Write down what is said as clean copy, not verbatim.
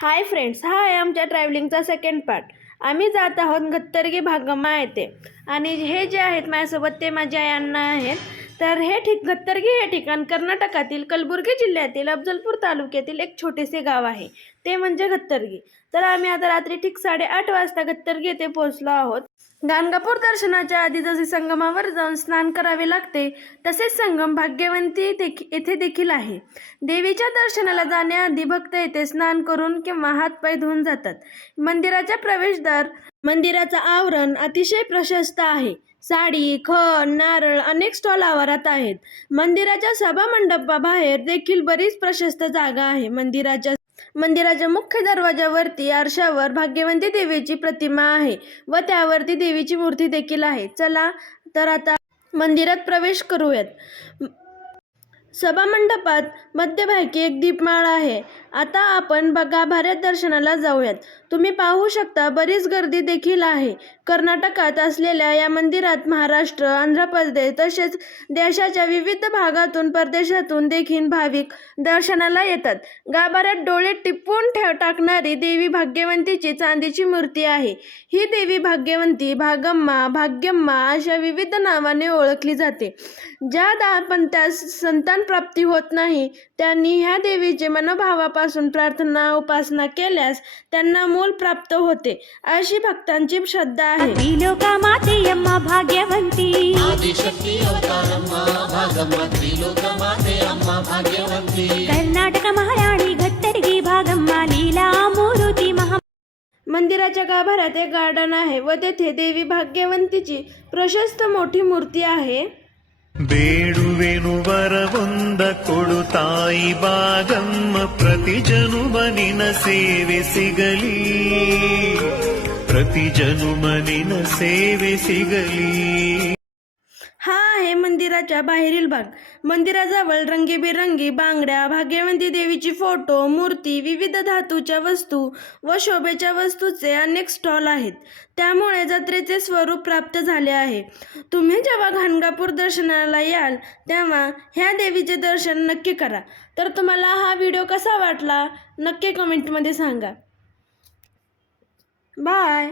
Hi friends, हा आहे आमच्या ट्रॅव्हलिंगचा सेकंड पार्ट. आम्ही जात आहोत गत्तरगी भागमा येथे आणि हे जे आहेत माझ्यासोबत ते माझ्या यांना आहेत. तर गत्तरगी हे ठिकाण कर्नाटकातील कलबुर्गी जिल्ह्यातील अफजलपूर तालुक्यातील एक छोटेसे गाव आहे, ते म्हणजे गत्तरगी. तर आम्ही आता रात्री ठीक 8:30 वाजता गत्तरगी येथे पोहोचलो आहोत. गाणगापूर दर्शनाच्या आधी जसे संगमावर जाऊन स्नान करावे लागते तसेच संगम भाग्यवंती येथे देखील आहे. देवीच्या दर्शनाला जाण्याआधी भक्त येथे स्नान करून किंवा हातपाय धुवून जातात. मंदिराचा प्रवेशद्वार मंदिराचा आवरण अतिशय प्रशस्त आहे. साडी, खण, नारळ अनेक स्टॉल आवारात आहेत. मंदिराच्या सभा मंडपाबाहेर देखील बरीच प्रशस्त जागा आहे. मंदिराच्या मुख्य दरवाजावरती आरशावर भाग्यवंती देवीची प्रतिमा आहे व त्यावरती देवीची मूर्ती देखील आहे. चला तर आता मंदिरात प्रवेश करूयात. सभामंडपात मध्यभागी एक दीपमाळ आहे. आता आपण गाभाऱ्यात दर्शनाला जाऊयात. तुम्ही पाहू शकता बरीच गर्दी देखील आहे. कर्नाटकात असलेल्या या मंदिरात महाराष्ट्र, आंध्र प्रदेश तसेच देशाच्या विविध भागातून परदेशातून देखील भाविक दर्शनाला येतात. गाभाऱ्यात डोळे टिपून टाकणारी देवी भाग्यवंतीची चांदीची मूर्ती आहे. ही देवी भाग्यवंती, भागम्मा, भाग्यम्मा अशा विविध नावाने ओळखली जाते. ज्या दाम्पत्यास संतान प्राप्ती होत नाही त्यांनी ह्या देवीचे मनोभावापासून प्रार्थना उपासना केल्यास त्यांना मूल प्राप्त होते, अशी भक्तांची श्रद्धा आहे. त्रिलोका माते अम्मा भाग्यवंती, आदिशक्ती अवतारम्मा भागम्मा, त्रिलोका माते अम्मा भाग्यवंती. कर्नाटक महाराणी गत्तरगी भागम्मा लीला मूर्ती महा. मंदिराच्या गाभाऱ्यात एक गार्डन आहे व तेथे देवी भाग्यवंतीची प्रशस्त मोठी मूर्ती आहे. ಬೇಡುವೆನು ವರವೊಂದ ಕೊಡು ತಾಯಿ ಭಾಗಮ್ಮ, ಪ್ರತಿ ಜನುಮನಿನ ಸೇವೆ ಸಿಗಲಿ, ಪ್ರತಿ ಜನುಮನಿನ ಸೇವೆ ಸಿಗಲಿ. हा आहे मंदिराच्या बाहेरील भाग. मंदिराजवळ रंगीबेरंगी बांगड्या, भाग्यवंती देवीची फोटो, मूर्ती, विविध धातूच्या वस्तू व शोभेच्या वस्तूचे अनेक स्टॉल आहेत. त्यामुळे जत्रेचे स्वरूप प्राप्त झाले आहे. तुम्ही जेव्हा गाणगापूर दर्शनाला याल तेव्हा ह्या देवीचे दर्शन नक्की करा. तर तुम्हाला हा व्हिडिओ कसा वाटला नक्की कमेंटमध्ये सांगा. बाय.